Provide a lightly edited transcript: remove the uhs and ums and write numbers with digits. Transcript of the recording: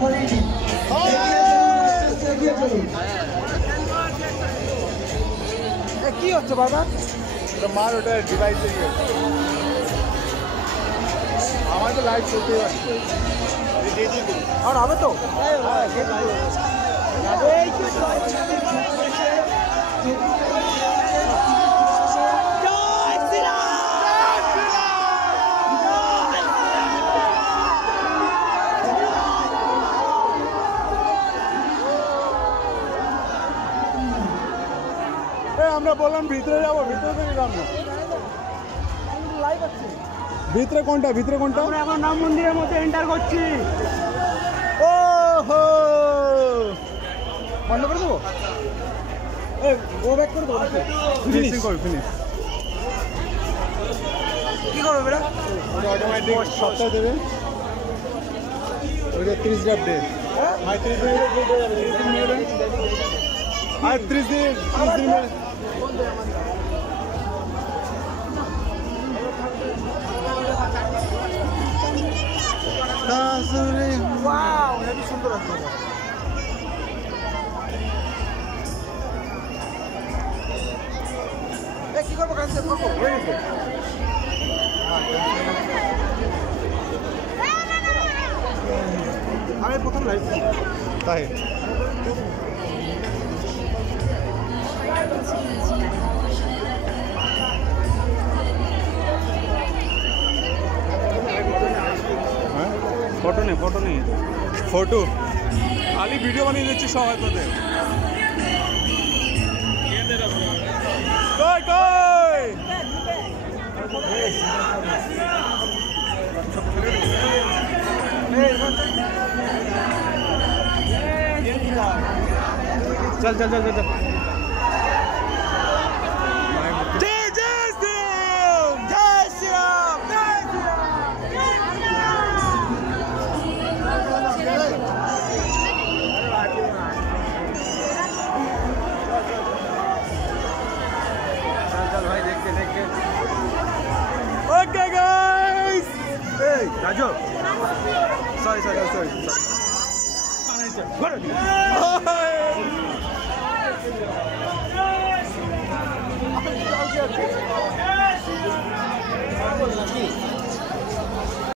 কি হচ্ছে বারবার? মার ওটা ডিভাইসে আমার তো লাইভ চলতে পারছে আর হবে তো আমরা বললাম ভিতরে যাবো, ভিতরে থেকে যাব না। লাইভ আছে ভিতরে কোনটা? ভিতরে কোনটা? আমরা এখন রাম মন্দিরের মধ্যে এন্টার করছি। ও হো বন্ধ করে দেবো? গো ব্যাক করে দেবো। ফিনিশিং কর, ফিনিশ। কি করবে বেটা? ওটা অটোমেটিক সপ্তাহ দেবে। ওইটা 30 গ্রাম ডে। হ্যাঁ 30 দিন মেরে। আর 30 দিন মেরে। ওয়াও এটা সুন্দর আছে। কি করবো কাছে করবো? আমি প্রথম লাইভ তাই ফটো নেই ফটো খালি ভিডিও বানিয়ে দিচ্ছি সবাই তোদের। কই কই চল চল চল চল ভাই দেখতে দেখতে। ওকে গাইস, এই Raju sorry sorry sorry sorry